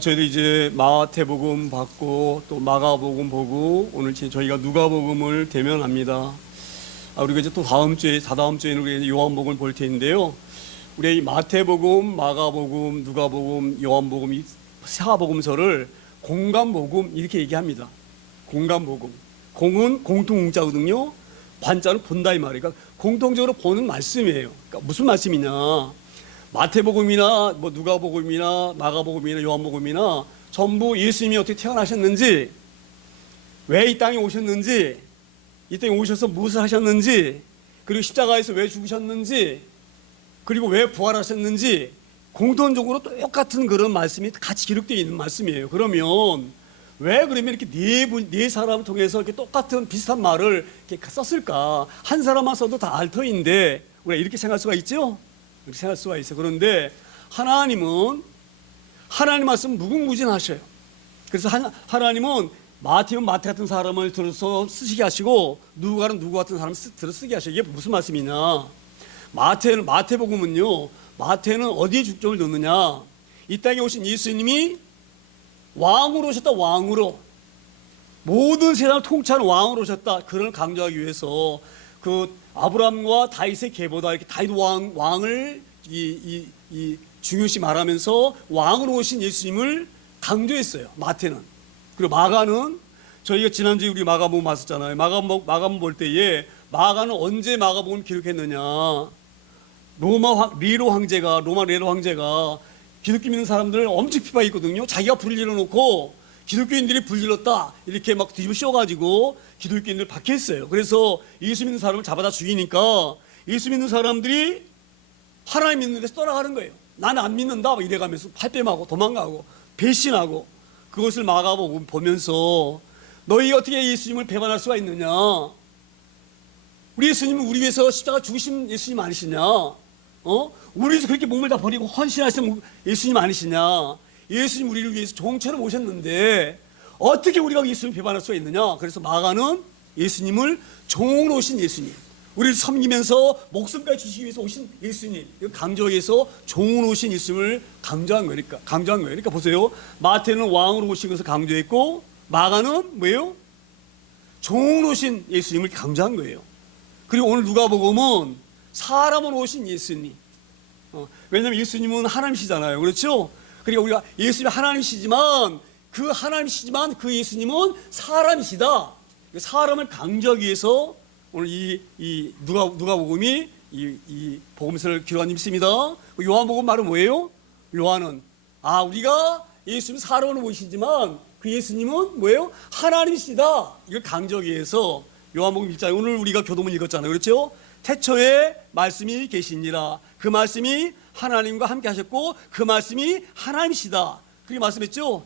저희도 이제 마태복음 받고 또 마가복음 보고 오늘 저희가 누가복음을 대면합니다. 우리가 이제 또 다다음 주에는 우리 요한복음을 볼 텐데요. 우리 이 마태복음, 마가복음, 누가복음, 요한복음 이 사복음서를 공감복음 이렇게 얘기합니다. 공감복음. 공은 공통문자거든요. 관자는 본다 이 말이에요. 그러니까 공통적으로 보는 말씀이에요. 그러니까 무슨 말씀이냐? 마태복음이나 뭐 누가복음이나 마가복음이나 요한복음이나 전부 예수님이 어떻게 태어나셨는지, 왜 이 땅에 오셨는지, 이 땅에 오셔서 무엇을 하셨는지, 그리고 십자가에서 왜 죽으셨는지, 그리고 왜 부활하셨는지 공통적으로 똑같은 그런 말씀이 같이 기록되어 있는 말씀이에요. 그러면 이렇게 네 사람을 통해서 이렇게 똑같은 비슷한 말을 이렇게 썼을까? 한 사람만 써도 다 알 터인데 우리가 이렇게 생각할 수가 있죠? 이렇게 생각할 수가 있어요. 그런데 하나님 말씀 무궁무진하셔요. 그래서 하나님은 마태 같은 사람을 들어서 쓰시게 하시고 누가는 누구 같은 사람을 들어 쓰게 하셔요. 이게 무슨 말씀이냐? 마태복음은요. 마태는 어디에 중점을 뒀느냐? 이 땅에 오신 예수님이 왕으로 오셨다. 왕으로 모든 세상을 통치하는 왕으로 오셨다. 그걸 강조하기 위해서 그 아브라함과 다윗의 계보다 이렇게 다윗 왕을 중요시 말하면서 왕으로 오신 예수님을 강조했어요. 마태는. 그리고 마가는 저희가 지난주에 우리 마가복음 봤었잖아요. 마가복음 볼 때에 마가는 언제 마가복음을 기록했느냐? 로마 네로 황제가 기독교 믿는 사람들을 엄청 비판했거든요. 자기가 불을 질러놓고 기독교인들이 불질렀다 이렇게 막 뒤집어 씌워가지고 기독교인들 박해했어요. 그래서 예수 믿는 사람을 잡아다 죽이니까 예수 믿는 사람들이 하나님 믿는 데서 떠나가는 거예요. 나는 안 믿는다 막 이래가면서 팔빼하고 도망가고 배신하고. 그것을 마가복음 보면서 너희 어떻게 예수님을 배반할 수가 있느냐? 우리 예수님은 우리 위해서 십자가 죽으신 예수님 아니시냐? 우리 위해서 그렇게 몸을 다 버리고 헌신하신 예수님 아니시냐? 예수님 우리를 위해서 종처럼 오셨는데 어떻게 우리가 예수님을 배반할 수가 있느냐? 그래서 마가는 예수님을 종으로 오신 예수님, 우리를 섬기면서 목숨까지 주시기 위해서 오신 예수님, 강조하기 위해서 종으로 오신 예수님을 강조한 거예요. 그러니까 보세요. 마태는 왕으로 오신 것을 강조했고 마가는 뭐예요? 종으로 오신 예수님을 강조한 거예요. 그리고 오늘 누가복음은 사람으로 오신 예수님. 왜냐하면 예수님은 하나님이시잖아요. 그렇죠? 그러니까 우리가 예수님이 하나님이시지만 그 예수님은 사람이시다. 사람을 강조하기 위해서 오늘 이 누가복음이 이 복음서를 기록한 있습니다. 요한복음 말은 뭐예요? 요한은 우리가 예수님 사람으로 보시지만 그 예수님은 뭐예요? 하나님이시다. 이걸 강조하기 위해서 요한복음 1장에 오늘 우리가 교도문 읽었잖아요. 그렇죠? 태초에 말씀이 계시니라. 그 말씀이 하나님과 함께 하셨고 그 말씀이 하나님이시다. 그렇게 말씀했죠?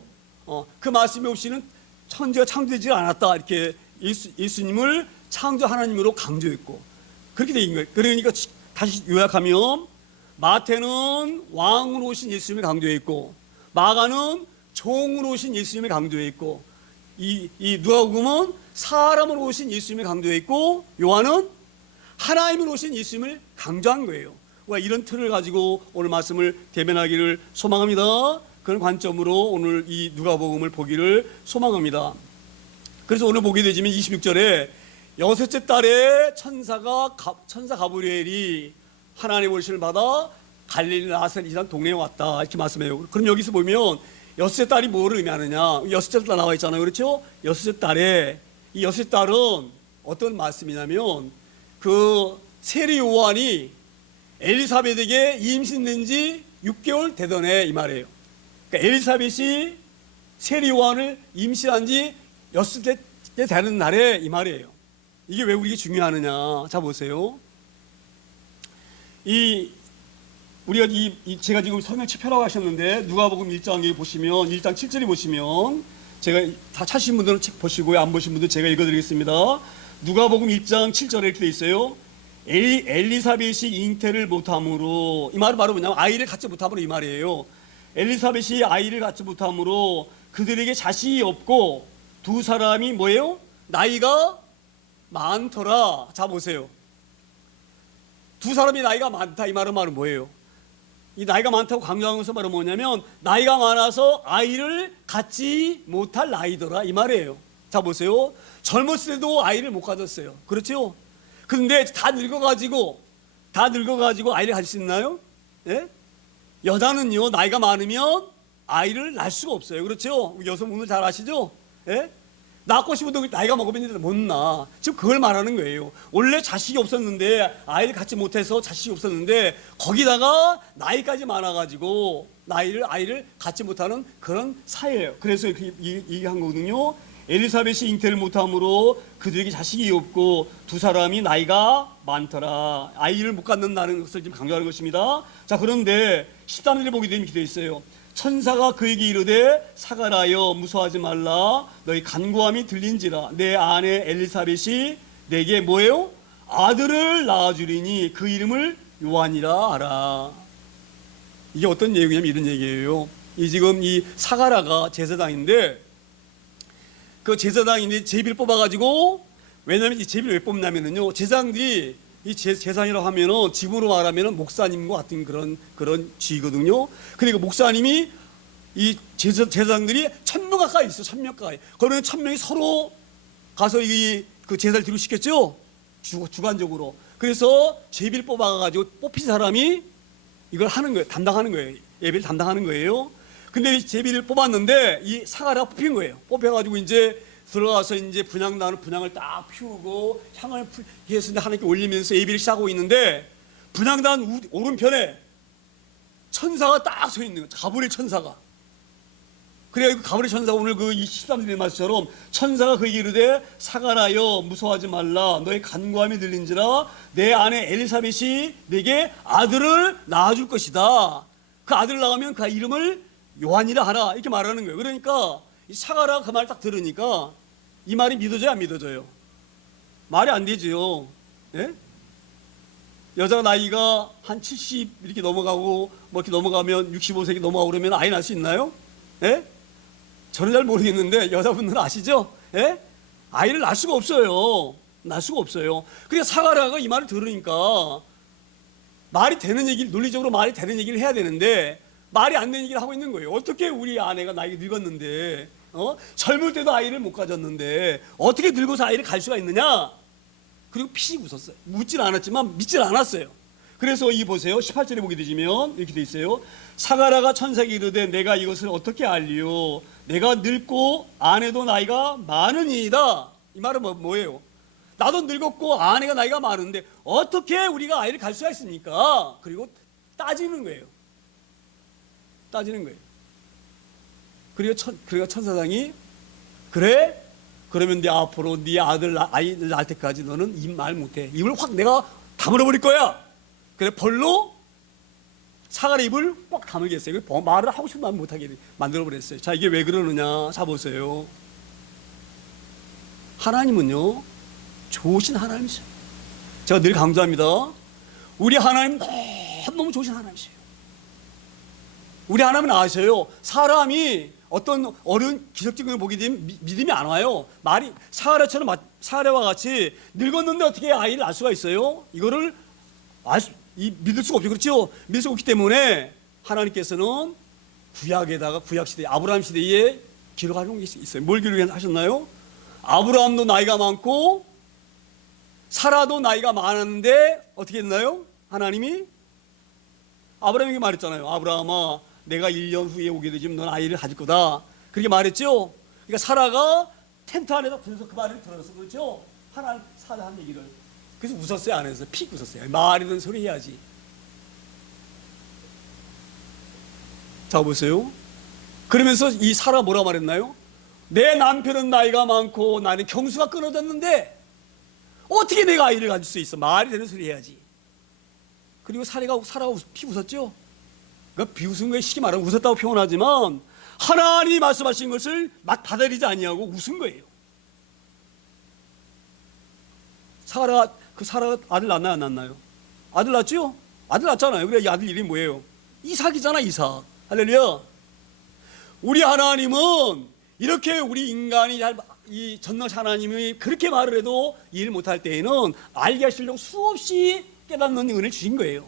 그 말씀이 없이는 천지가 창조되지 않았다. 이렇게 예수님을 창조 하나님으로 강조했고 그렇게 된 거예요. 그러니까 다시 요약하면 마태는 왕으로 오신 예수님을 강조했고 마가는 종으로 오신 예수님을 강조했고 이 누가복음은 사람으로 오신 예수님을 강조했고 요한은 하나님으로 오신 예수님을 강조한 거예요. 우리가 이런 틀을 가지고 오늘 말씀을 대변하기를 소망합니다. 그런 관점으로 오늘 이 누가복음을 보기를 소망합니다. 그래서 오늘 보게 되지만 26절에 여섯째 달에 천사 가브리엘이 하나님의 오심을 받아 갈릴리 나사렛이라는 동네에 왔다 이렇게 말씀해요. 그럼 여기서 보면 여섯째 달이 뭐를 의미하느냐? 여섯째 달 나와 있잖아요. 그렇죠? 여섯째 달에 이 여섯째 달은 어떤 말씀이냐면 그 세례 요한이 엘리사벳에게 임신된 지 6개월 되던 해 이 말이에요. 그러니까 엘리사벳이 세례 요한을 임신한 지 여섯째 되는 날에 이 말이에요. 이게 왜 우리에게 중요하느냐? 자 보세요. 우리가 제가 지금 설명치 펴라고 하셨는데 누가복음 1장에 보시면 1장 7절에 보시면 제가 다 찾으신 분들은 책 보시고요. 안 보신 분들은 제가 읽어드리겠습니다. 누가복음 1장 7절에 이렇게 돼 있어요. 엘리사벳이 잉태를 못함으로 이 말은 바로 뭐냐면 아이를 갖지 못함으로 이 말이에요. 엘리사벳이 아이를 갖지 못함으로 그들에게 자식이 없고 두 사람이 뭐예요? 나이가 많더라. 자 보세요. 두 사람이 나이가 많다 이 말은 뭐예요? 이 나이가 많다고 강조하는 것은 바로 뭐냐면 나이가 많아서 아이를 갖지 못할 나이더라 이 말이에요. 자 보세요. 젊었을 때도 아이를 못 가졌어요. 그렇죠? 근데 다 늙어가지고 아이를 가질 수 있나요? 예? 여자는요 나이가 많으면 아이를 낳을 수가 없어요. 그렇죠? 여성분들 잘 아시죠? 예? 낳고 싶어도 나이가 먹으면 못 낳아. 지금 그걸 말하는 거예요. 원래 자식이 없었는데 아이를 갖지 못해서 자식이 없었는데 거기다가 나이까지 많아가지고 아이를 갖지 못하는 그런 사회예요. 그래서 이렇게 얘기한 거거든요. 엘리사벳이 잉태를 못함으로 그들에게 자식이 없고 두 사람이 나이가 많더라. 아이를 못 갖는다는 것을 지금 강조하는 것입니다. 자 그런데 13절에 보게 되면 이렇게 되어 있어요. 천사가 그에게 이르되 사가라여 무서워하지 말라. 너희 간구함이 들린지라. 내 아내 엘리사벳이 내게 뭐예요? 아들을 낳아주리니 그 이름을 요한이라 하라. 이게 어떤 얘기냐면 이런 얘기예요. 이 지금 이 사가라가 제사장인데 그 제사장인데 제비를 뽑아가지고 왜냐면 이 제비를 왜 뽑냐면요 제사장들이 이 제사장이라고 하면은 지금으로 말하면은 목사님과 같은 그런 쥐거든요. 그러니까 목사님이 이 제사장들이 1000명 가까이 있어. 1000명 가까이. 그러면 1000명이 서로 가서 그 제사를 드리고 시켰죠. 주관적으로. 그래서 제비를 뽑아가지고 뽑힌 사람이 이걸 하는 거예요. 담당하는 거예요. 예배를 담당하는 거예요. 근데 이 제비를 뽑았는데 이 사가라가 뽑힌 거예요. 뽑혀가지고 이제 들어가서 이제 분향단을 분향을 딱 피우고 향을 해서 하나님께 올리면서 예배를 시작하고 있는데 분향단 오른편에 천사가 딱 서 있는 거예요. 가브리엘 천사가. 그래야 가브리엘 천사가 오늘 그 23절의 말씀처럼 천사가 그에게 이르되 사가라여 무서워하지 말라. 너의 간구함이 들린지라. 내 아내 엘리사벳이 내게 아들을 낳아줄 것이다. 그 아들을 낳으면 그 이름을 요한이라 하라. 이렇게 말하는 거예요. 그러니까 이 사가라 그 말 딱 들으니까 이 말이 믿어져요 안 믿어져요? 말이 안 되죠. 예? 여자가 나이가 한 70 이렇게 넘어가고 뭐 이렇게 넘어가면 65세기 넘어가고 그러면 아이 낳을 수 있나요? 예? 저는 잘 모르겠는데 여자분들은 아시죠? 예? 아이를 낳을 수가 없어요. 낳을 수가 없어요. 그러니까 사가라가 이 말을 들으니까 말이 되는 얘기를 논리적으로 말이 되는 얘기를 해야 되는데 말이 안 되는 얘기를 하고 있는 거예요. 어떻게 우리 아내가 나이가 늙었는데 젊을 때도 아이를 못 가졌는데 어떻게 늙어서 아이를 갈 수가 있느냐? 그리고 피식 웃었어요. 묻질 않았지만 믿질 않았어요. 그래서 이 보세요. 18절에 보게 되시면 이렇게 돼 있어요. 사가라가 천사에게 이르되 내가 이것을 어떻게 알리요? 내가 늙고 아내도 나이가 많으니이다. 이 말은 뭐예요? 나도 늙었고 아내가 나이가 많은데 어떻게 우리가 아이를 갈 수가 있습니까? 그리고 따지는 거예요. 따지는 거예요. 그리고 천사장이 그래? 그러면 네 앞으로 네 아이를 낳을 때까지 너는 입 말 못해. 입을 확 내가 다물어 버릴 거야. 그래 벌로 사가라 입을 꽉 다물게 했어요. 말을 하고 싶은 말 못하게 만들어 버렸어요. 자 이게 왜 그러느냐? 자 보세요. 하나님은요 좋으신 하나님이세요. 제가 늘 강조합니다. 우리 하나님 너무 좋으신 하나님이세요. 우리 하나님은 아셔요. 사람이 어떤 어려운 기적적인 걸 보게 되면 믿음이 안 와요. 말이 사가랴와 같이 늙었는데 어떻게 아이를 낳을 수가 있어요? 이거를 믿을 수가 없죠. 그렇죠? 믿을 수가 없기 때문에 하나님께서는 구약에다가 구약시대 아브라함 시대에 기록하는 게 있어요. 뭘 기록하셨나요? 아브라함도 나이가 많고 사라도 나이가 많았는데 어떻게 했나요? 하나님이 아브라함에게 말했잖아요. 아브라함아 내가 1년 후에 오게 되지만 넌 아이를 가질 거다. 그렇게 말했죠. 그러니까 사라가 텐트 안에서 그 말을 들었어. 그렇죠? 하나님 사라 한 얘기를. 그래서 웃었어요. 안 해서 픽 웃었어요. 말이든 소리 해야지. 자 보세요. 그러면서 이 사라 뭐라 말했나요? 내 남편은 나이가 많고 나는 경수가 끊어졌는데 어떻게 내가 아이를 가질 수 있어? 말이 되는 소리 해야지. 그리고 사라가 피 웃었죠. 그러니까 비웃은 거에 쉽게 말하면 웃었다고 표현하지만 하나님이 말씀하신 것을 막 받아들이지 아니하고 웃은 거예요. 사라가 아들 낳나요 안 낳나요? 아들 낳죠? 아들 낳잖아요. 그래 이 아들 이름이 뭐예요? 이삭이잖아. 이삭. 할렐루야. 우리 하나님은 이렇게 우리 인간이 이 전능하신 하나님이 그렇게 말을 해도 이해를 못할 때에는 알게 하시려고 수없이 깨닫는 은혜를 주신 거예요.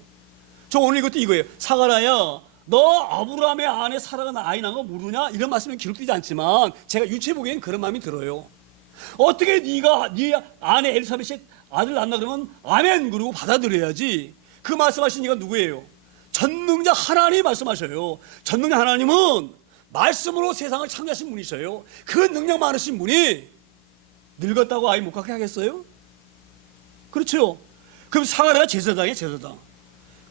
저 오늘 이것도 이거예요. 사가랴야, 너 아브라함의 아내 사라가 아이 낳은 거 모르냐? 이런 말씀은 기록되지 않지만 제가 유추해 보기엔 그런 마음이 들어요. 어떻게 네가 네 아내 엘리사벳이 아들 낳나 그러면 아멘 그러고 받아들여야지. 그 말씀하신 이가 누구예요? 전능자 하나님 말씀하셔요. 전능자 하나님은 말씀으로 세상을 창조하신 분이셔요. 그 능력 많으신 분이 늙었다고 아이 못 갖게 하겠어요? 그렇죠. 그럼 사가랴가 제사장이에요. 제사장.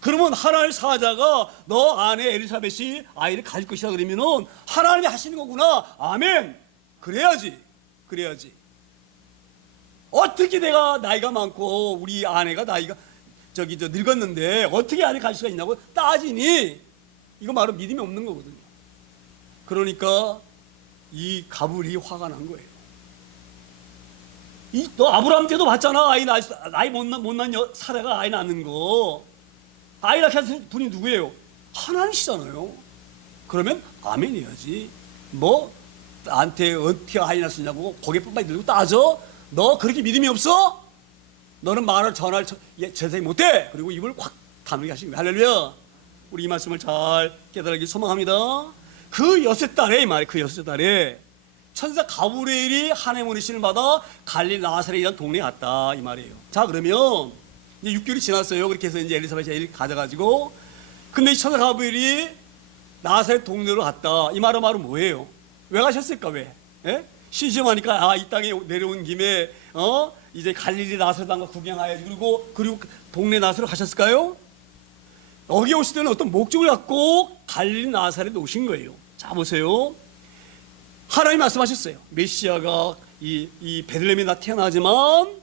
그러면 하나님 사자가 너 아내 엘리사벳이 아이를 가질 것이다 그러면은 하나님이 하시는 거구나. 아멘. 그래야지. 어떻게 내가 나이가 많고 우리 아내가 나이가 늙었는데 어떻게 아내를 가질 수가 있냐고 따지니 이거 말은 믿음이 없는 거거든요. 그러니까 이 가불이 화가 난 거예요. 너 아브라함 때도 봤잖아. 나이 못난 사라가 아이 낳는 거. 아이 낳게 하신 분이 누구예요? 하나님이시잖아요. 그러면 아멘 해야지. 뭐 나한테 어떻게 아이 낳았냐고 고개 뻔뻔히 들고 따져? 너 그렇게 믿음이 없어? 너는 말을 전할 재생이 못해. 그리고 입을 확 다물게 하신 거예요. 할렐루야. 우리 이 말씀을 잘 깨달기 소망합니다. 그 여섯 달에 이 말이에요. 그 여섯 달에 천사 가브리엘이 하나님의 은혜를 받아 갈릴리 나사렛이라는 동네에 갔다 이 말이에요. 자, 그러면 이제 6개월이 지났어요. 그렇게 해서 이제 엘리사벳이 애를 가져가지고, 근데 이 천사 가브리엘이 나사렛 동네로 갔다. 이 말은 뭐예요? 왜 가셨을까? 왜? 예? 심심하니까 이 땅에 내려온 김에 이제 갈릴리 나사렛 한번 구경해야지. 그리고 동네 나사렛 가셨을까요? 여기 오실 때는 어떤 목적을 갖고 갈릴리 나사렛에 오신 거예요. 자, 보세요. 하나님 말씀하셨어요. 메시아가 이 베들레헴에 태어나지만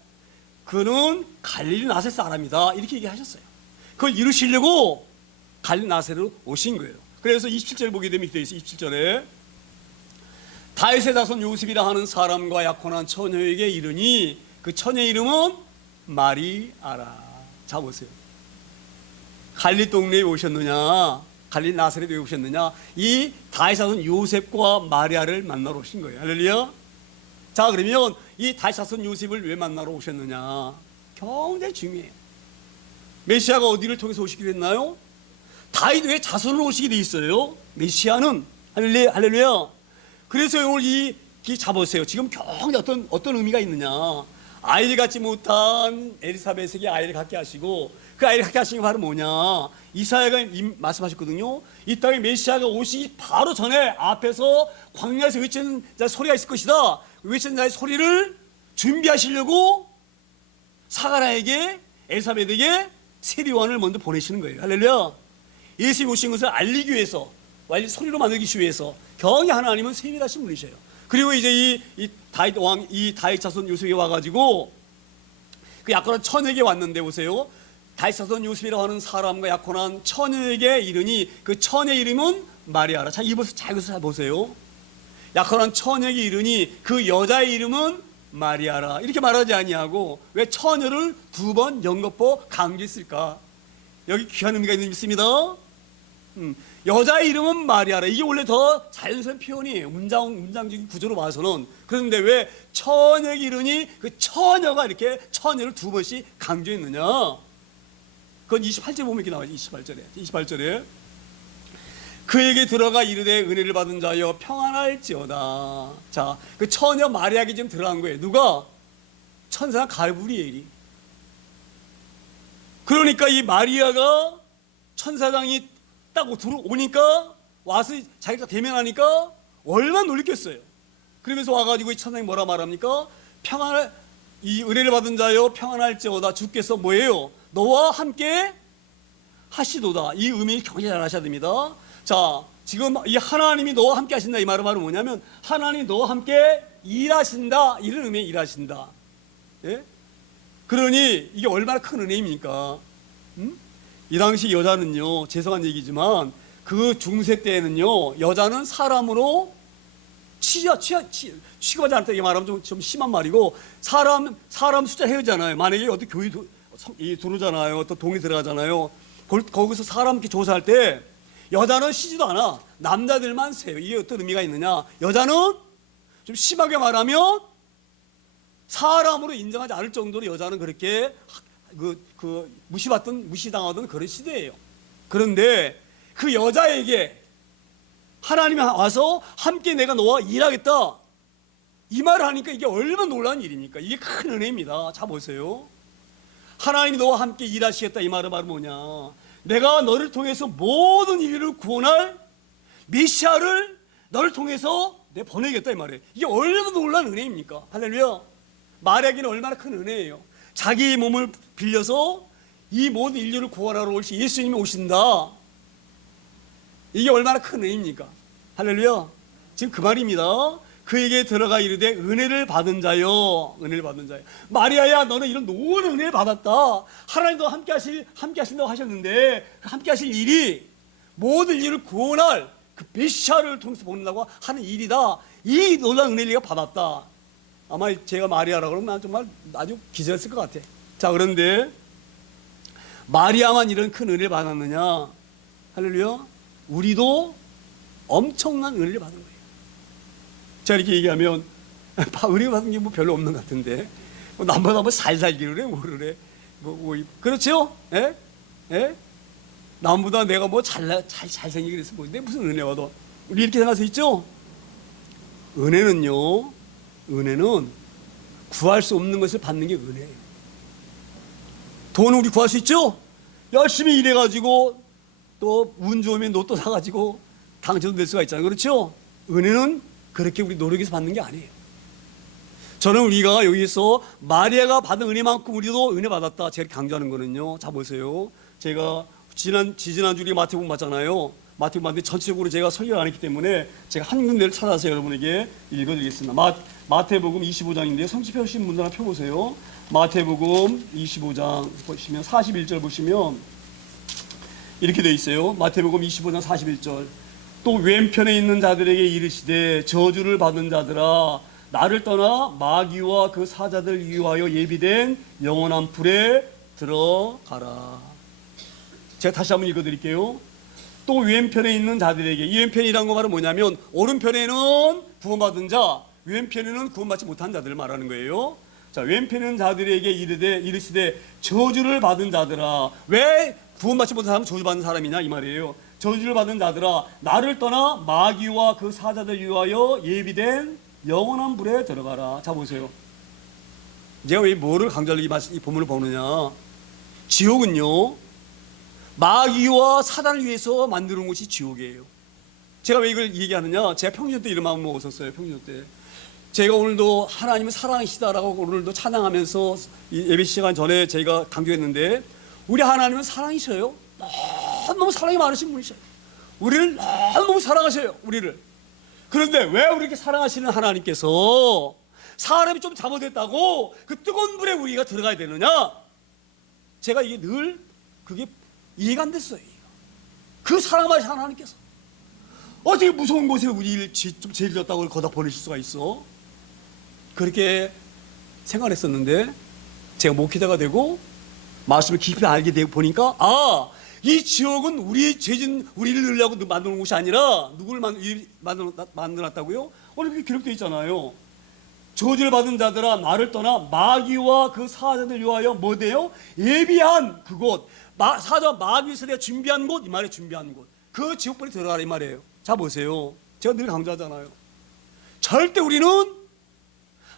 그는 갈릴리 나사렛 사람이다. 이렇게 얘기하셨어요. 그걸 이루시려고 갈릴리 나사렛으로 오신 거예요. 그래서 27절 보게 되면 이렇게 되어 있어요. 27절에 다윗의 자손 요셉이라 하는 사람과 약혼한 처녀에게 이르니 그 처녀의 이름은 마리아라. 자, 보세요. 갈릴리 동네에 오셨느냐? 갈릴리 나사렛에 왜 오셨느냐? 이 다윗의 자손 요셉과 마리아를 만나러 오신 거예요. 할렐루야. 자, 그러면 이 다윗의 자손 요셉을 왜 만나러 오셨느냐? 굉장히 중요해요. 메시아가 어디를 통해서 오시게 됐나요? 다윗 왜 자손으로 오시게 돼 있어요? 메시아는 할렐루야. 그래서 오늘 잡으세요. 지금 굉장히 어떤 의미가 있느냐? 아이를 갖지 못한 엘리사벳에게 아이를 갖게 하시고, 그 아이를 갖게 하신 게 바로 뭐냐? 이사야가 말씀하셨거든요. 이 땅에 메시아가 오시기 바로 전에 앞에서 광야에서 외치는 소리가 있을 것이다. 외치는 자의 소리를 준비하시려고 사가랴에게, 엘리사벳에게 세리원을 먼저 보내시는 거예요. 할렐루야. 예수님이 오신 것을 알리기 위해서, 소리로 만들기 위해서 경히 하나님은 세밀하신 분이셔요. 그리고 이제 이 다윗 왕, 이 다윗 자손 요셉이 와가지고 그 약혼한 처녀에게 왔는데, 보세요. 다윗 자손 요셉이라고 하는 사람과 약혼한 처녀에게 이르니 그 처녀의 이름은 마리아라. 자, 이것을 잘 보세요. 약혼한 처녀에게 이르니 그 여자의 이름은 마리아라. 이렇게 말하지 아니하고 왜 처녀를 두 번 연거푸 강조했을까? 여기 귀한 의미가 있습니다. 여자의 이름은 마리아라. 이게 원래 더 자연스러운 표현이에요. 문장적인 구조로 봐서는. 그런데 왜 처녀에게 이르니 그 처녀가 이렇게 처녀를 두 번씩 강조했느냐? 그건 28절에 보면 이렇게 나와요. 28절에 그에게 들어가 이르되 은혜를 받은 자여 평안할지어다. 자, 그 처녀 마리아에게 지금 들어간 거예요. 누가? 천사 가브리엘이. 그러니까 이 마리아가 천사장이 딱 들어오니까 와서 자기가 대면하니까 얼마나 놀랬겠어요. 그러면서 와가지고 이 천사장이 뭐라 말합니까? 이 은혜를 받은 자여 평안할지어다. 주께서 뭐예요? 너와 함께 하시도다. 이 의미 굉장히 잘 아셔야 됩니다. 자, 지금 이 하나님이 너와 함께 하신다. 이 말은 뭐냐면 하나님이 너와 함께 일하신다. 이런 의미의 일하신다. 예? 그러니 이게 얼마나 큰 은혜입니까? 이 당시 여자는요, 죄송한 얘기지만 그 중세 때에는요, 여자는 사람으로 취급하지 않았다. 이 말하면 좀 심한 말이고, 사람 숫자 헤어잖아요. 만약에 어떤 교회 들어오잖아요. 또 동이 들어가잖아요. 거기서 사람 이렇게 조사할 때 여자는 쉬지도 않아. 남자들만 세요. 이게 어떤 의미가 있느냐? 여자는 좀 심하게 말하면 사람으로 인정하지 않을 정도로 여자는 그렇게 무시당하던 그런 시대예요. 그런데 그 여자에게 하나님이 와서 함께 내가 너와 일하겠다 이 말을 하니까 이게 얼마나 놀라운 일입니까? 이게 큰 은혜입니다. 자 보세요. 하나님이 너와 함께 일하시겠다 이 말은 바로 뭐냐, 내가 너를 통해서 모든 인류를 구원할 메시아를 너를 통해서 내 보내겠다 이 말이에요. 이게 얼마나 놀라운 은혜입니까? 할렐루야. 마리아에게는 얼마나 큰 은혜예요. 자기 몸을 빌려서 이 모든 인류를 구원하러 오신 예수님이 오신다. 이게 얼마나 큰 은혜입니까? 할렐루야. 지금 그 말입니다. 그에게 들어가 이르되 은혜를 받은 자요, 은혜를 받은 자요. 마리아야, 너는 이런 놀라운 은혜를 받았다. 하나님도 함께 하신다고 하셨는데 그 함께 하실 일이 모든 인류를 구원할 그 메시아를 통해서 보낸다고 하는 일이다. 이 놀라운 은혜를 네가 받았다. 아마 제가 마리아라고 그러면 난 정말 아주 기절했을 것 같아. 자, 그런데 마리아만 이런 큰 은혜를 받았느냐? 할렐루야. 우리도 엄청난 은혜를 받은 거예요. 자, 이렇게 얘기하면 은혜 받은 게 뭐 별로 없는 것 같은데 남보다 뭐 살살기 그래 뭐 그래 뭐 그렇죠? 예? 예? 남보다 내가 뭐 잘생기게 그랬어 뭐 내 무슨 은혜 받아? 우리 이렇게 생각할 수 있죠? 은혜는요, 은혜는 구할 수 없는 것을 받는 게 은혜예요. 돈은 우리 구할 수 있죠? 열심히 일해가지고 또 운 좋으면 로또 사가지고 당첨될 수가 있잖아요. 그렇죠? 은혜는 그렇게 우리 노력해서 받는 게 아니에요. 저는 우리가 여기서 마리아가 받은 은혜만큼 우리도 은혜 받았다 제가 강조하는 거는요, 자 보세요. 제가 지지난주에 마태복음 봤잖아요. 마태복음 봤는데 전체적으로 제가 설교를 안 했기 때문에 제가 한 군데를 찾아서 여러분에게 읽어드리겠습니다. 마태복음 25장인데요. 성취 펴신 분들 하나 펴보세요. 마태복음 25장 보시면 41절 보시면 이렇게 되어 있어요. 마태복음 25장 41절. 또 왼편에 있는 자들에게 이르시되 저주를 받은 자들아, 나를 떠나 마귀와 그 사자들 위하여 예비된 영원한 불에 들어가라. 제가 다시 한번 읽어드릴게요. 또 왼편에 있는 자들에게, 이 왼편이란 거 말은 뭐냐면 오른편에는 구원받은 자, 왼편에는 구원받지 못한 자들을 말하는 거예요. 자, 왼편은 자들에게 이르시되 저주를 받은 자들아. 왜 구원받지 못한 사람은 저주받는 사람이냐 이 말이에요. 저주를 받은 자들아, 나를 떠나 마귀와 그 사자들 위하여 예비된 영원한 불에 들어가라. 자 보세요. 제가 왜 뭐를 강조하려고 이 본문을 보느냐, 지옥은요 마귀와 사단을 위해서 만드는 곳이 지옥이에요. 제가 왜 이걸 얘기하느냐, 제가 평균 때 이런 마음 먹었었어요. 평균 때 제가 오늘도 하나님은 사랑이시다라고 오늘도 찬양하면서 이 예배 시간 전에 제가 강조했는데, 우리 하나님은 사랑이셔요. 너무 사랑이 많으신 분이셔요. 우리를 너무 사랑하셔요. 우리를. 그런데 왜 우리 이렇게 사랑하시는 하나님께서 사람이 좀 잘못했다고 그 뜨거운 불에 우리가 들어가야 되느냐? 제가 이게 늘 그게 이해가 안 됐어요. 그 사랑하신 하나님께서 어떻게 무서운 곳에 우리를 좀 죄를 졌다고 거다 보내실 수가 있어? 그렇게 생각했었는데 제가 목회자가 되고 말씀을 깊이 알게 되고 보니까, 아, 이 지옥은 우리의 죄진 우리를 넣으려고 만드는 곳이 아니라 누구를 만들었다고요? 오늘 그렇게 기록되어 있잖아요. 저주를 받은 자들아, 나를 떠나 마귀와 그 사자들 위하여 뭐 돼요? 예비한 그곳, 사자 마귀 세대가 준비한 곳, 이 말에 준비한 곳, 그 지옥불에 들어가라 이 말이에요. 자 보세요. 제가 늘 강조하잖아요. 절대 우리는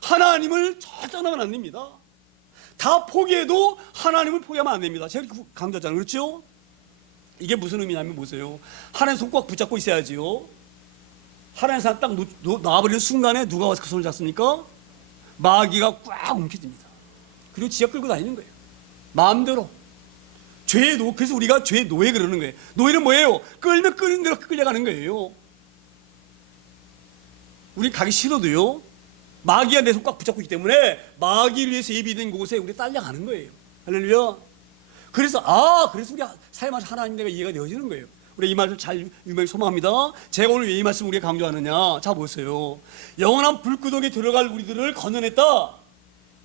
하나님을 떠나면 안 됩니다. 다 포기해도 하나님을 포기하면 안 됩니다. 제가 강조하잖아요. 그렇죠? 이게 무슨 의미냐면 보세요. 하나님 손 꽉 붙잡고 있어야지요. 하나님 사람 딱 놔버리는 순간에 누가 와서 그 손을 잡습니까? 마귀가 꽉 움켜집니다. 그리고 지하 끌고 다니는 거예요. 마음대로. 그래서 우리가 죄의 노예 그러는 거예요. 노예는 뭐예요? 끌면 끌는 대로 끌려가는 거예요. 우리 가기 싫어도요, 마귀가 내 손 꽉 붙잡고 있기 때문에 마귀를 위해서 예비된 곳에 우리 딸려가는 거예요. 할렐루야. 그래서 우리 삶의 하나님 내가 이해가 되어지는 거예요. 우리 이 말을 잘 유명히 소망합니다. 제가 오늘 왜 이 말씀 우리가 강조하느냐, 자 보세요. 영원한 불구덩이에 들어갈 우리들을 건져냈다.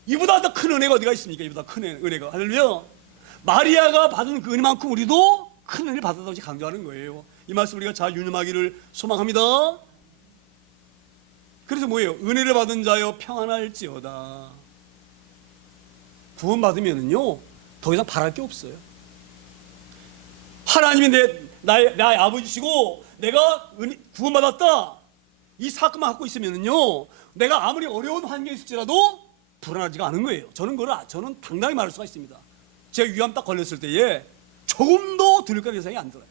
이보다 더 큰 은혜가 어디가 있습니까? 이보다 큰 은혜가. 할렐루야. 마리아가 받은 그 은혜만큼 우리도 큰 은혜를 받았다고 강조하는 거예요. 이 말씀 우리가 잘 유념하기를 소망합니다. 그래서 뭐예요? 은혜를 받은 자여 평안할지어다. 구원받으면은요 더 이상 바랄 게 없어요. 하나님이 나의 아버지시고 내가 구원받았다. 이 사건만 갖고 있으면요, 내가 아무리 어려운 환경에 있을지라도 불안하지가 않은 거예요. 저는 당당히 말할 수가 있습니다. 제가 위암 딱 걸렸을 때에 조금도 두려울 예상이 안 들어요.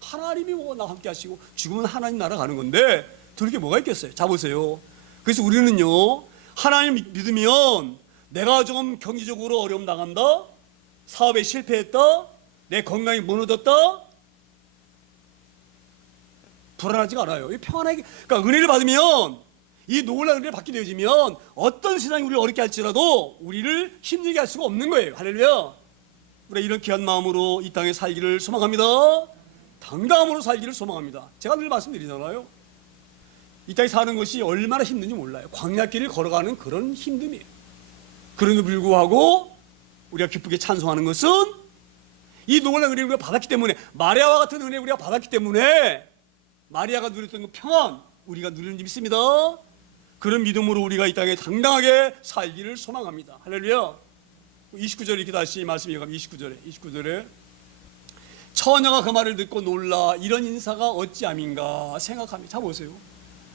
하나님이 뭐 나와 함께 하시고 죽으면 하나님 나라 가는 건데 두려울 게 뭐가 있겠어요. 자 보세요. 그래서 우리는요, 하나님 믿으면 내가 좀 경제적으로 어려움 당한다, 사업에 실패했다, 내 건강이 무너졌다, 불안하지가 않아요. 평안하게, 그러니까 은혜를 받으면, 이 놀라운 은혜를 받게 되어지면 어떤 세상이 우리를 어렵게 할지라도 우리를 힘들게 할 수가 없는 거예요. 할렐루야. 우리 이런 귀한 마음으로 이 땅에 살기를 소망합니다. 당당함으로 살기를 소망합니다. 제가 늘 말씀드리잖아요. 이 땅에 사는 것이 얼마나 힘든지 몰라요. 광야길을 걸어가는 그런 힘듦이에요. 그런데도 불구하고 우리가 기쁘게 찬송하는 것은 이 놀라운 은혜를 우리가 받았기 때문에, 마리아와 같은 은혜를 우리가 받았기 때문에 마리아가 누렸던 그 평안 우리가 누리는 줄 믿습니다. 그런 믿음으로 우리가 이 땅에 당당하게 살기를 소망합니다. 할렐루야. 29절에 이렇게 다시 말씀이 이어갑니다. 29절에 처녀가 그 말을 듣고 놀라 이런 인사가 어찌함인가 생각합니다. 자 보세요.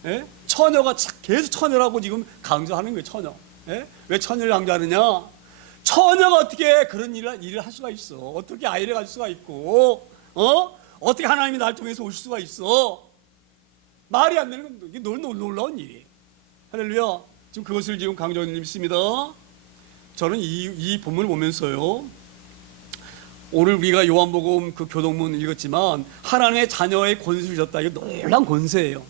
예? 처녀가 계속 처녀라고 지금 강조하는 거예요. 처녀. 예? 왜 처녀를 강조하느냐? 처녀가 어떻게 그런 일을 할 수가 있어? 어떻게 아이를 가질 수가 있고, 어떻게 하나님이 날 통해서 오실 수가 있어? 말이 안 되는 건 이게 놀라운 일이에요. 할렐루야. 지금 그것을 지금 강조하는 일 있습니다. 저는 이 본문을 보면서요, 오늘 우리가 요한복음 그 교동문 읽었지만 하나님의 자녀의 권세를 주셨다. 이거 놀라운 권세예요.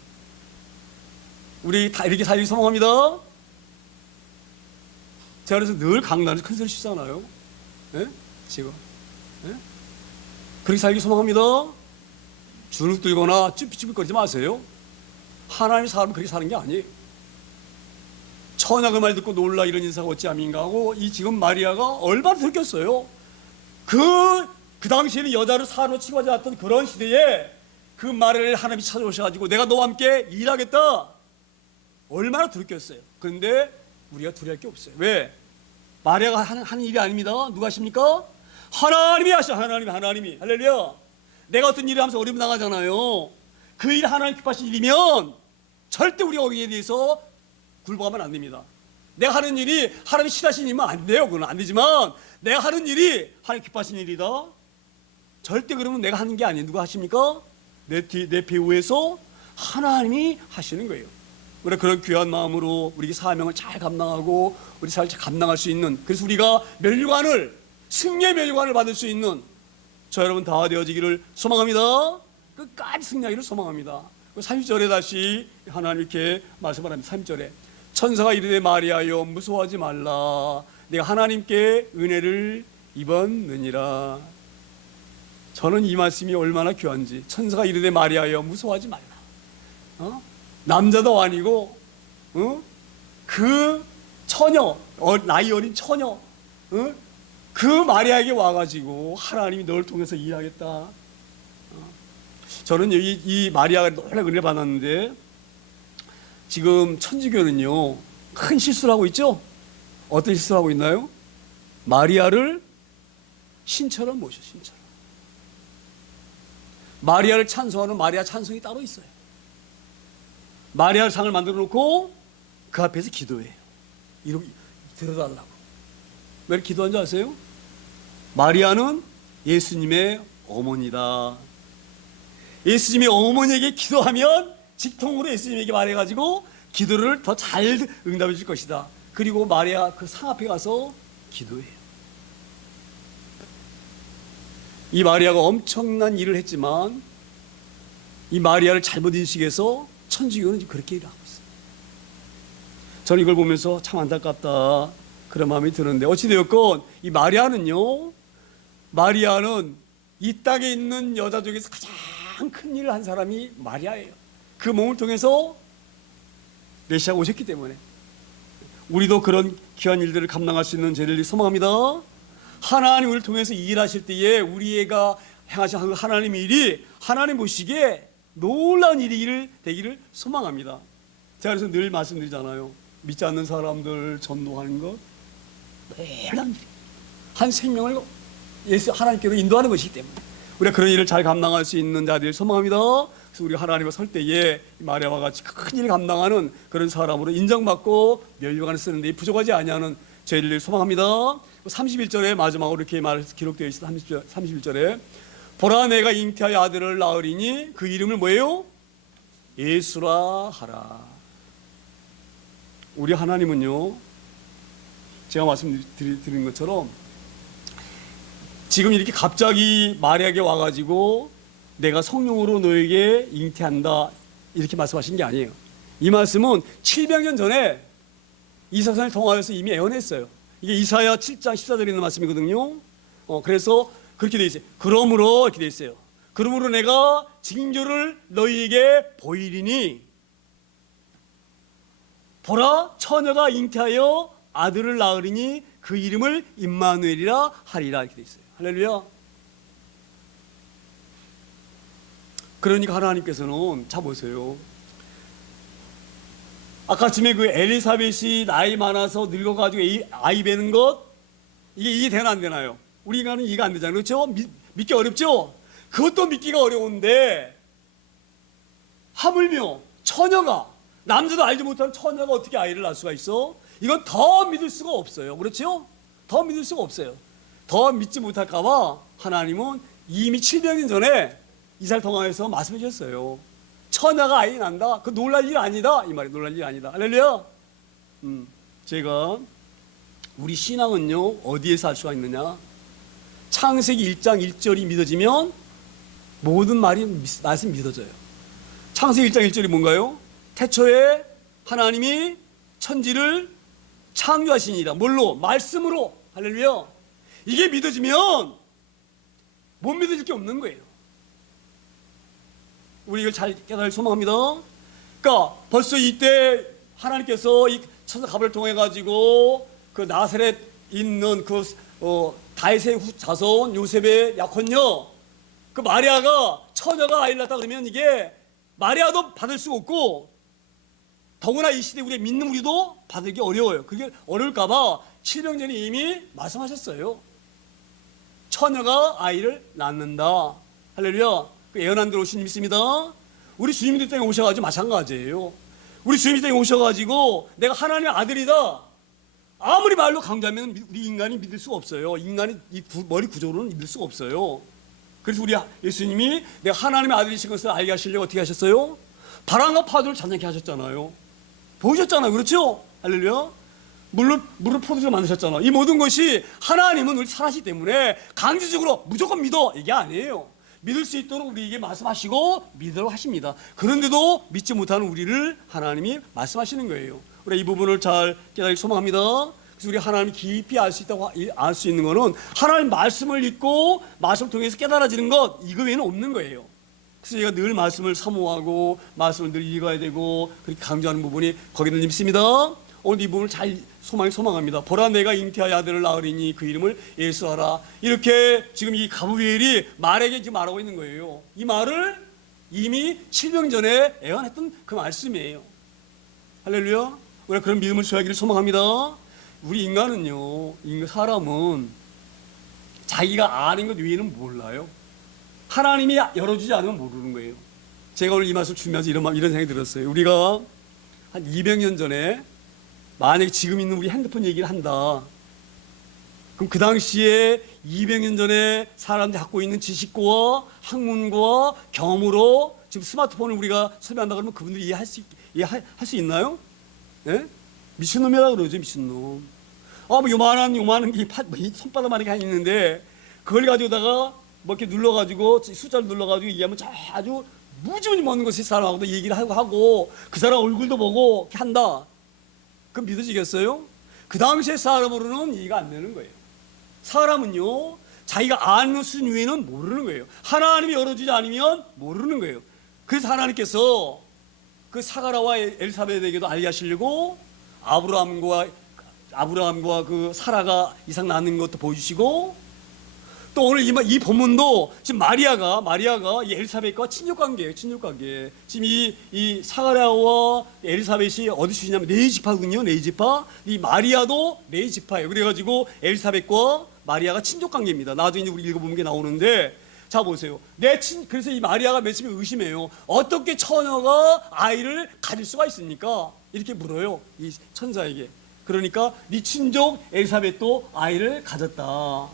우리 다 이렇게 살기 소망합니다. 제가 그래서 늘 강단에서 큰 소리 치잖아요. 예? 지금. 예? 그렇게 살기 소망합니다. 주눅 들거나 쭈삣쭈삣거리지 마세요. 하나님의 사람은 그렇게 사는 게 아니에요. 처녀가 그 말 듣고 놀라 이런 인사가 어찌함인가 하고, 이 지금 마리아가 얼마나 들켰어요. 그 당시에는 여자를 사로 취급하지 않았던 그런 시대에 그 말을 하나님이 찾아오셔가지고 내가 너와 함께 일하겠다. 얼마나 들켰어요. 그런데 우리가 두려울 게 없어요. 왜? 마리아가 하는 일이 아닙니다. 누가 하십니까? 하나님이 하셔. 하나님이. 할렐루야. 내가 어떤 일을 하면서 어려움 당하잖아요. 그 일 하나님 기뻐하신 일이면 절대 우리가 거기에 대해서 굴복하면 안 됩니다. 내가 하는 일이 하나님이 싫어하시는 일이면 안 돼요. 그건 안 되지만 내가 하는 일이 하나님 기뻐하시는 일이다. 절대 그러면 내가 하는 게 아니에요. 누가 하십니까? 내 배후에서 하나님이 하시는 거예요. 우리가 그런 귀한 마음으로 우리 사명을 잘 감당하고 우리 잘 감당할 수 있는, 그래서 우리가 승리의 멸류관을 받을 수 있는 저 여러분 다 되어지기를 소망합니다. 끝까지 승리하기를 소망합니다. 30절에 다시 하나님 이렇게 말씀을 합니다. 30절에 천사가 이르되 마리아여 무서워하지 말라 내가 하나님께 은혜를 입었느니라. 저는 이 말씀이 얼마나 귀한지. 천사가 이르되 마리아여 무서워하지 말라. 남자도 아니고 그 처녀, 나이 어린 처녀, 그 마리아에게 와가지고 하나님이 너를 통해서 일하겠다. 저는 이 마리아가 놀라운 은혜를 받았는데, 지금 천주교는요 큰 실수를 하고 있죠. 어떤 실수를 하고 있나요? 마리아를 신처럼 모셔. 신처럼. 마리아를 찬송하는 마리아 찬송이 따로 있어요. 마리아 상을 만들어 놓고 그 앞에서 기도해요. 이렇게 들어달라고. 왜 이렇게 기도한 줄 아세요? 마리아는 예수님의 어머니다. 예수님의 어머니에게 기도하면 직통으로 예수님에게 말해가지고 기도를 더 잘 응답해 줄 것이다. 그리고 마리아 그 상 앞에 가서 기도해요. 이 마리아가 엄청난 일을 했지만 이 마리아를 잘못 인식해서 천주교는 그렇게 일을 하고 있어요. 저는 이걸 보면서 참 안타깝다 그런 마음이 드는데, 어찌되었건 이 마리아는 이 땅에 있는 여자 중에서 가장 큰 일을 한 사람이 마리아예요. 그 몸을 통해서 메시아가 오셨기 때문에 우리도 그런 귀한 일들을 감당할 수 있는 죄를 소망합니다. 하나님 우리를 통해서 일하실 때에 우리가 행하신 하나님의 일이 하나님 보시기에 놀라운 일이 되기를 소망합니다. 제가 그래서 늘 말씀드리잖아요. 믿지 않는 사람들 전도하는 것 놀라운 일이에요. 한 생명을 하나님께로 인도하는 것이기 때문에 우리가 그런 일을 잘 감당할 수 있는 자들을 소망합니다. 그래서 우리가 하나님을 설 때에 마리아와 같이 큰 일을 감당하는 그런 사람으로 인정받고 멸류관을 쓰는데 부족하지 아니하는 저희를 소망합니다. 31절에 마지막으로 이렇게 기록되어 있습니다. 31절에 보라 내가 잉태하여 아들을 낳으리니 그 이름을 뭐예요? 예수라 하라. 우리 하나님은요, 제가 말씀드린 것처럼 지금 이렇게 갑자기 마리아에게 와가지고 내가 성령으로 너에게 잉태한다 이렇게 말씀하신 게 아니에요. 이 말씀은 700년 전에 이사야를 통하여서 이미 예언했어요. 이게 이사야 7장 14절에 있는 말씀이거든요. 그래서 그렇게 돼 있어요. 그러므로 이렇게 돼 있어요. 그러므로 내가 징조를 너희에게 보이리니 보라 처녀가 잉태하여 아들을 낳으리니 그 이름을 임마누엘이라 하리라 이렇게 돼 있어요. 할렐루야. 그러니까 하나님께서는 자 보세요. 아까쯤에 그 엘리사벳이 나이 많아서 늙어가지고 아이 베는 것 이게 이해되나 안 되나요? 우리 인간은 이해가 안 되잖아요. 그렇죠? 믿기 어렵죠? 그것도 믿기가 어려운데 하물며 처녀가 남자도 알지 못하는 처녀가 어떻게 아이를 낳을 수가 있어? 이건 더 믿을 수가 없어요. 그렇죠? 더 믿을 수가 없어요. 더 믿지 못할까 봐 하나님은 이미 700년 전에 이사를 통하여서 말씀해 주셨어요. 처녀가 아이 난다. 그 놀랄 일 아니다. 이 말이 놀랄 일 아니다. 할렐루야. 제가 우리 신앙은요 어디에서 할 수가 있느냐? 창세기 1장 1절이 믿어지면 모든 말씀 믿어져요. 창세기 1장 1절이 뭔가요? 태초에 하나님이 천지를 창조하시니라. 뭘로? 말씀으로. 할렐루야. 이게 믿어지면 못 믿어질 게 없는 거예요. 우리 이걸 잘 깨달을 소망합니다. 그러니까 벌써 이때 하나님께서 이 천사 가브리엘을 통해 가지고 그 나사렛 있는 그 다윗의 자손 요셉의 약혼녀 그 마리아가 처녀가 아이를 낳았다 그러면 이게 마리아도 받을 수 없고 더구나 이 시대 우리 믿는 우리도 받기 어려워요. 그게 어려울까 봐 700년 전에 이미 말씀하셨어요. 처녀가 아이를 낳는다. 할렐루야. 그 예언한 대로 오신 믿습니다. 우리 주님들 땅에 오셔가지고 마찬가지예요. 우리 주님들 땅에 오셔가지고 내가 하나님의 아들이다. 아무리 말로 강조하면 우리 인간이 믿을 수가 없어요. 인간이 이 머리 구조로는 믿을 수가 없어요. 그래서 우리 예수님이 내가 하나님의 아들이신 것을 알게 하시려고 어떻게 하셨어요? 바람과 파도를 잔잔케 하셨잖아요. 보셨잖아요. 그렇죠? 할렐루야. 물을 포도주로 만드셨잖아. 이 모든 것이 하나님은 우리 사랑하시기 때문에 강제적으로 무조건 믿어 이게 아니에요. 믿을 수 있도록 우리에게 말씀하시고 믿으라고 하십니다. 그런데도 믿지 못하는 우리를 하나님이 말씀하시는 거예요. 우리 이 부분을 잘 깨달기 소망합니다. 그래서 우리 하나님 깊이 알 수 있다고 알 수 있는 것은 하나님 말씀을 읽고 말씀을 통해서 깨달아지는 것 이거 외에는 없는 거예요. 그래서 제가 늘 말씀을 사모하고 말씀을 늘 읽어야 되고 그렇게 강조하는 부분이 거기는 있습니다. 오늘 이 부분을 잘 소망합니다. 보라 내가 잉태하여 아들을 낳으리니 그 이름을 예수하라. 이렇게 지금 이 가브리엘이 말에게 지금 말하고 있는 거예요. 이 말을 이미 700년 전에 예언했던 그 말씀이에요. 할렐루야. 우리가 그런 믿음을 소유하기를 소망합니다. 우리 인간은요, 사람은 자기가 아는 것 외에는 몰라요. 하나님이 열어주지 않으면 모르는 거예요. 제가 오늘 이 말씀 주면서 이런 생각이 들었어요. 우리가 한 200년 전에 만약에 지금 있는 우리 핸드폰 얘기를 한다. 그럼 그 당시에 200년 전에 사람들이 갖고 있는 지식과 학문과 경험으로 지금 스마트폰을 우리가 설명한다 그러면 그분들이 이해할 수 있나요? 예? 미친놈이라 그러죠, 미친놈. 뭐 요만한 게 손바닥만하게 하나 있는데 그걸 가지고다가 뭐 이렇게 눌러가지고 숫자를 눌러가지고 얘기하면 아주 무지무지 먼 곳에 사람하고도 얘기를 하고 그 사람 얼굴도 보고 이렇게 한다. 그럼 믿어지겠어요? 그 당시에 사람으로는 이해가 안 되는 거예요. 사람은요 자기가 아는 수준 위에는 모르는 거예요. 하나님이 열어주지 않으면 모르는 거예요. 그래서 하나님께서 그 사가라와 엘사벳에게도 알게 하시려고 아브라함과 그 사라가 이삭 낳는 것도 보여주시고 또 오늘 이 본문도 지금 마리아가 이 엘사벳과 친족관계예요. 친족관계. 지금 이 사가랴와 엘사벳이 어디 출신이냐면 네 지파군요. 네 지파. 이 마리아도 네 지파예요. 그래가지고 엘사벳과 마리아가 친족관계입니다. 나중에 우리 읽어보는 게 나오는데 자 보세요. 그래서 이 마리아가 맨 처음에 의심해요. 어떻게 처녀가 아이를 가질 수가 있습니까? 이렇게 물어요. 이 천사에게. 그러니까 네 친족 엘리사벳도 아이를 가졌다.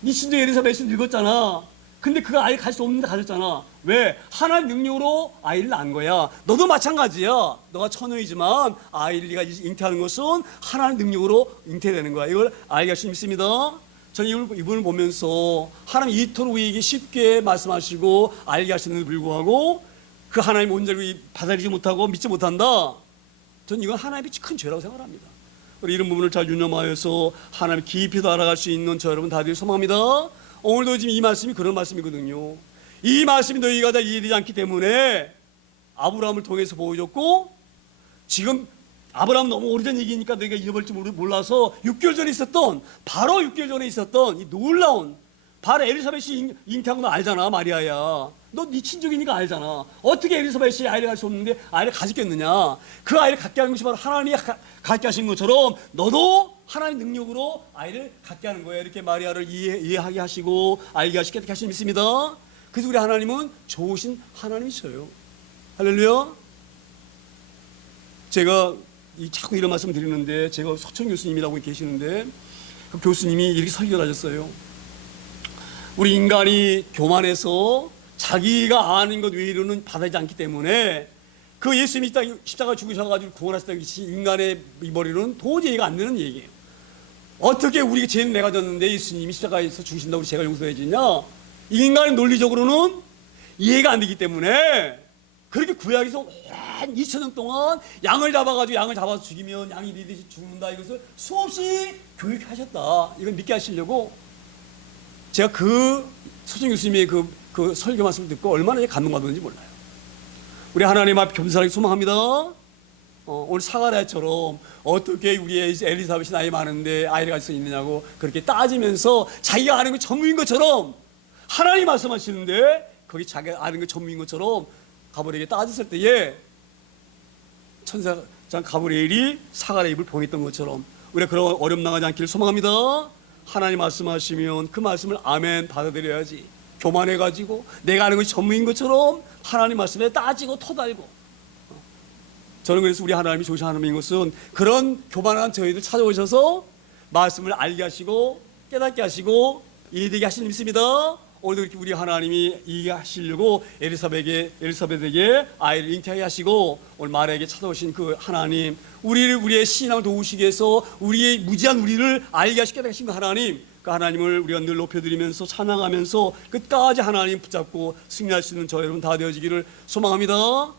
네 친족 엘리사벳이 늙었잖아. 근데 그가 아이를 가질 수 없는데 가졌잖아. 왜? 하나님 능력으로 아이를 낳은 거야. 너도 마찬가지야. 너가 처녀이지만 아이를 네가 잉태하는 것은 하나님 능력으로 잉태되는 거야. 이걸 알게 하시면 믿습니다. 저는 이분을 보면서 하나님 이토록 우리에게 쉽게 말씀하시고 알게 하시는데 불구하고 그 하나님 온전히 받아들이지 못하고 믿지 못한다. 저는 이건 하나님의 큰 죄라고 생각합니다. 우리 이런 부분을 잘 유념하여서 하나님 깊이 더 알아갈 수 있는 저 여러분 다들 소망합니다. 오늘도 지금 이 말씀이 그런 말씀이거든요. 이 말씀이 너희가 다 이해되지 않기 때문에 아브라함을 통해서 보여줬고, 지금 아브라함 너무 오래전 얘기니까 너희가 잊어버릴지 몰라서 6개월 전에 있었던, 바로 6개월 전에 있었던 이 놀라운, 바로 엘리사벳이 잉태한 거 알잖아. 마리아야, 너 네 친족이니까 알잖아. 어떻게 엘리사벳이 아이를 갖을 수 없는데 아이를 가졌겠느냐. 그 아이를 갖게 하는 것이 바로 하나님이 갖게 하신 것처럼 너도 하나님 능력으로 아이를 갖게 하는 거예요. 이렇게 마리아를 이해하게 하시고 알게 하시고 깨닫게 하시는 믿습니다. 그래서 우리 하나님은 좋으신 하나님이셔요. 할렐루야. 제가 자꾸 이런 말씀 드리는데, 제가 서천 교수님이라고 계시는데 그 교수님이 이렇게 설교를 하셨어요. 우리 인간이 교만해서 자기가 아는 것 외로는 받아지 않기 때문에 그 예수님이 십자가 죽으셔가지고 구원하셨다는 것이 인간의 이 머리로는 도저히 이해가 안 되는 얘기예요. 어떻게 우리 죄는 내가 졌는데 예수님이 십자가에서 죽으신다고 제가 용서해 주냐. 인간의 논리적으로는 이해가 안 되기 때문에 그렇게 구약에서 한 2000년 동안 양을 잡아서 죽이면 양이 리듯이 죽는다, 이것을 수없이 교육하셨다. 이걸 믿게 하시려고 제가 그 서정 교수님의 그 설교 말씀을 듣고 얼마나 감동받았는지 몰라요. 우리 하나님 앞에 겸손하게 소망합니다. 오늘 사가랴처럼 어떻게 우리 엘리사벳이 나이 많은데 아이를 가질 수 있느냐고 그렇게 따지면서 자기가 아는 게 전부인 것처럼, 하나님 말씀하시는데 거기 자기가 아는 게 전부인 것처럼 가브리엘에게 따졌을 때에 천사장 가브리엘이 사가랴의 입을 봉했던 것처럼 우리가 그런 어려움 당하지 않기를 소망합니다. 하나님 말씀하시면 그 말씀을 아멘 받아들여야지. 교만해가지고 내가 아는 것이 전무인 것처럼 하나님 말씀에 따지고 터달고. 저는 그래서 우리 하나님이 좋으신 하나님인 것은 그런 교만한 저희들 찾아오셔서 말씀을 알게 하시고 깨닫게 하시고 이해되게 하시는 믿습니다. 오늘도 이렇게 우리 하나님이 이해하시려고 엘리사벳에게 아이를 잉태하게 하시고 오늘 마리아에게 찾아오신 그 하나님, 우리의 신앙을 도우시기 위해서 우리의 무지한 우리를 알게 하시고 깨닫게 하신 그 하나님, 그 하나님을 우리가 늘 높여드리면서 찬양하면서 끝까지 하나님 붙잡고 승리할 수 있는 저 여러분 다 되어지기를 소망합니다.